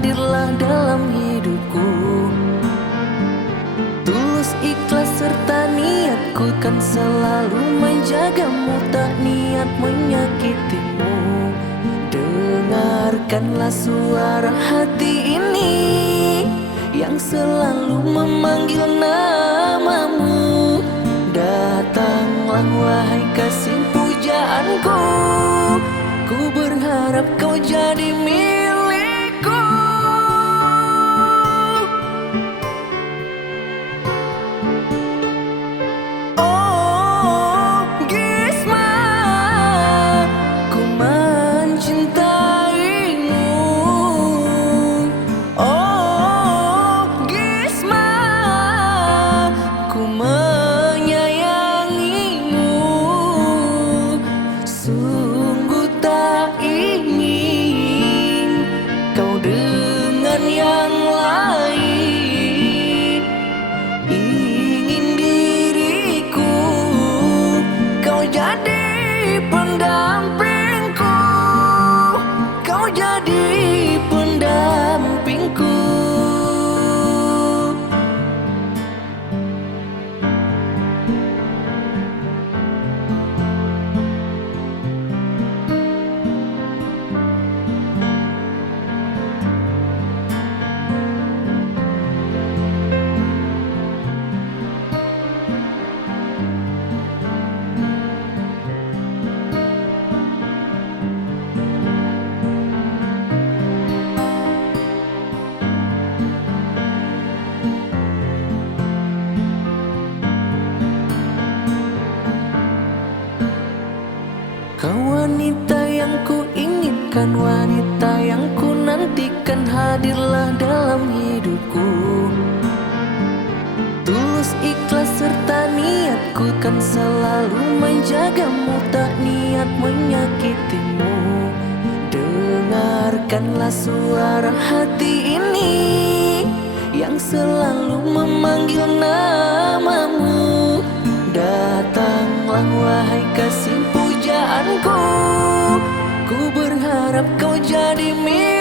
hadirlah dalam hidupku. Tulus ikhlas serta niatku kan selalu menjagamu, tak niat menyakitimu. Dengarkanlah suara hati ini yang selalu memanggil namamu. Datanglah wahai kasih pujaanku, ku berharap kau jadi milikku. Oh Gisma, ku mencintaimu. Oh Gisma, ku menyayangimu. Sungguh tak ingin kau dengan yang lain. Ingin diriku kau jadi pendampingku, kau jadi pendampingku. Kau wanita yang ku inginkan, wanita yang ku nantikan, hadirlah dalam hidupku. Tulus ikhlas serta niatku kan selalu menjagamu, tak niat menyakitimu. Dengarkanlah suara hati ini yang selalu memanggil namamu. Datanglah wahai kasih pujaanku, ku berharap kau jadi milikku.